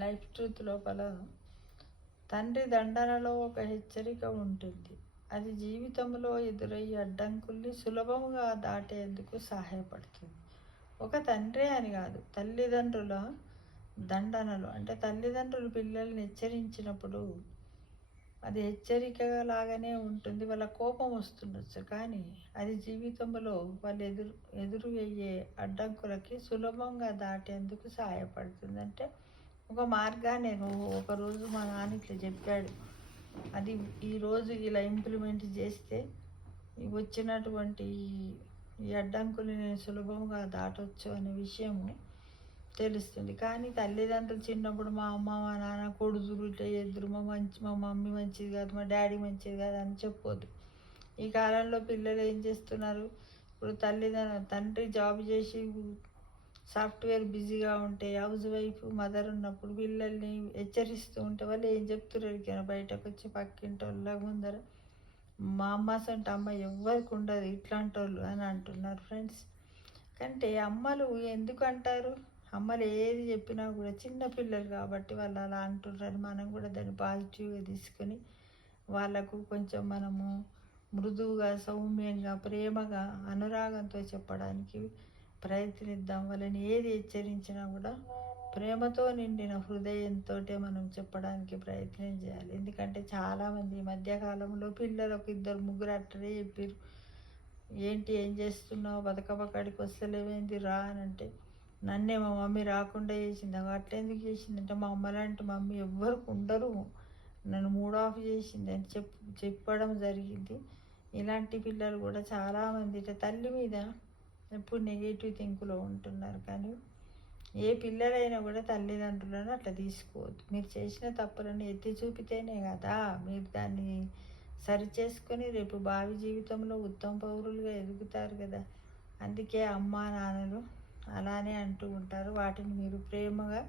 Life truth లోపల తండ్రి దండనలో ఒక హెచ్చరిక ఉంటుంది. అది జీవితంలో ఎదురయ్యే అడ్డంకుల్ని సులభముగా దాటేందుకు సహాయపడుతుంది. ఒక తండ్రే అని కాదు, తల్లిదండ్రుల దండనలు అంటే తల్లిదండ్రులు పిల్లల్ని హెచ్చరించినప్పుడు అది హెచ్చరిక లాగానే ఉంటుంది. వాళ్ళ కోపం వస్తుండొచ్చు, కానీ అది జీవితంలో వాళ్ళు ఎదురు అయ్యే అడ్డంకులకి సులభంగా దాటేందుకు సహాయపడుతుంది. అంటే ఒక మార్గాన్ని ఒకరోజు మా నాన్న ఇట్లా చెప్పాడు, అది ఈరోజు ఇలా ఇంప్లిమెంట్ చేస్తే వచ్చినటువంటి ఈ అడ్డంకులు నేను సులభంగా దాటొచ్చు అనే విషయము తెలుస్తుంది. కానీ తల్లిదండ్రులు చిన్నప్పుడు మా అమ్మ మా నాన్న కొడుదురు ఇట్లా చేద్దరు, మా మమ్మీ మంచిది కాదు, మా డాడీ మంచిది కాదు అని చెప్పొద్దు. ఈ కాలంలో పిల్లలు ఏం చేస్తున్నారు, ఇప్పుడు తండ్రి జాబ్ చేసి సాఫ్ట్వేర్ బిజీగా ఉంటే హౌస్ వైఫ్ మదర్ ఉన్నప్పుడు పిల్లల్ని హెచ్చరిస్తూ ఉంటే వాళ్ళు ఏం చెప్తున్నారు, బయటకు వచ్చి పక్కింటి వాళ్ళ ముందర మా అమ్మ సొంత అమ్మ ఎవ్వరికి ఉండదు ఇట్లాంటి వాళ్ళు అని అంటున్నారు ఫ్రెండ్స్. కంటే అమ్మలు ఎందుకు అంటారు, అమ్మలు ఏది చెప్పినా కూడా చిన్నపిల్లలు కాబట్టి వాళ్ళు అలా అంటున్నారు. మనం కూడా దాన్ని పాజిటివ్గా తీసుకొని వాళ్ళకు కొంచెం మనము మృదువుగా, సౌమ్యంగా, ప్రేమగా, అనురాగంతో చెప్పడానికి ప్రయత్నిద్దాం. వాళ్ళని ఏది హెచ్చరించినా కూడా ప్రేమతో నిండిన హృదయంతో మనం చెప్పడానికి ప్రయత్నం చేయాలి. ఎందుకంటే చాలామంది ఈ మధ్యకాలంలో పిల్లలకు 2-3 అట్టనే చెప్పారు, ఏంటి ఏం చేస్తున్నావు, బతకబక్కడికి వస్తలేవేంది రా అని అంటే, నన్నే మా మమ్మీ రాకుండా చేసింది. అట్లెందుకు చేసిందంటే మా అమ్మ లాంటి మమ్మీ ఎవ్వరికి ఉండరు, నన్ను మూడ్ ఆఫ్ చేసింది అని చెప్పడం జరిగింది. ఇలాంటి పిల్లలు కూడా చాలామంది ఇట్లా తల్లి మీద ఎప్పుడు నెగిటివ్ థింక్లో ఉంటున్నారు. కానీ ఏ పిల్లలైనా కూడా తల్లిదండ్రులను అట్లా తీసుకోవద్దు. మీరు చేసిన తప్పులను ఎత్తి చూపితేనే కదా మీరు దాన్ని సరిచేసుకొని రేపు భావి జీవితంలో ఉత్తమ పౌరులుగా ఎదుగుతారు కదా. అందుకే అమ్మా నాన్నలు అలానే అంటూ ఉంటారు. వాటిని మీరు ప్రేమగా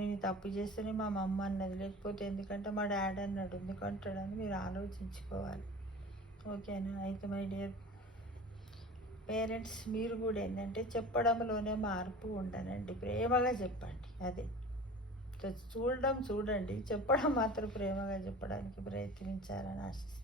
నేను తప్పు చేస్తేనే మా అమ్మ అన్నది, లేకపోతే ఎందుకంటే మా డాడీ అన్నాడు, ఎందుకంటాడని మీరు ఆలోచించుకోవాలి. ఓకేనా? అయితే మై డియర్ పేరెంట్స్, మీరు కూడా ఏంటంటే చెప్పడంలోనే మార్పు ఉండనండి, ప్రేమగా చెప్పండి. అదే చూడండి, చెప్పడం మాత్రం ప్రేమగా చెప్పడానికి ప్రయత్నించాలని ఆశిస్తాను.